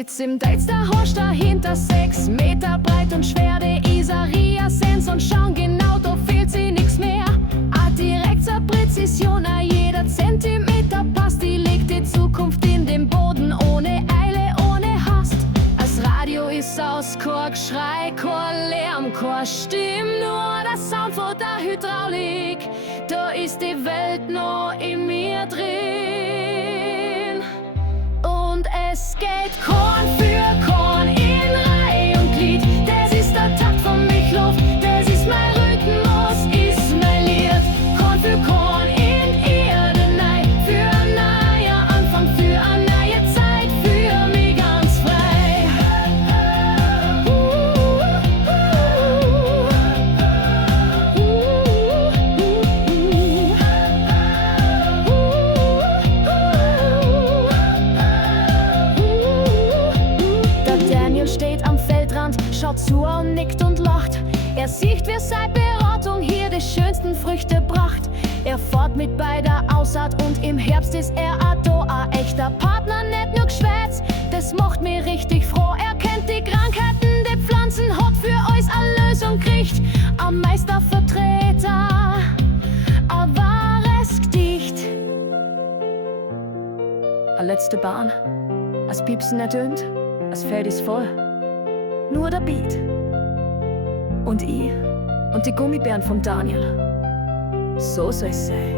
sitzt im Deister Horst dahinter, 6 Meter breit und schwer, der Isaria Sens und schauen genau, da fehlt sie nix mehr. Direkt zur Präzision, jeder Zentimeter passt, die legt die Zukunft in den Boden, ohne Eile, ohne Hast. Das Radio ist aus, kein Geschrei, kein Lärm, kein Stimm, nur der Sound von der Hydraulik, da ist die Welt noch in mir drin. Und es geht Korn für Korn in Reihe und Glied, das ist der Takt von mich Luft, das ist mein Rhythmus, ist mein Lied. Korn für Korn in Erde, nein, für ein neuer Anfang, für eine neue Zeit, für mich ganz frei. Der Daniel steht am Feldrand, schaut zu und nickt und lacht. Er sieht, wie seine Beratung hier die schönsten Früchte bracht. Er fährt mit bei der Aussaat und im Herbst ist er auch da, ein echter Partner, nicht nur Geschwätz. Das macht mich richtig froh. Er kennt die Krankheiten, die Pflanzen, hat für uns eine Lösung kriegt. Ein Meistervertreter, ein wahres Gedicht. Eine letzte Bahn, das Piepsen ertönt, das Feld ist voll. Nur der Beat. Und ich und die Gummibären vom Daniel. So soll's sein.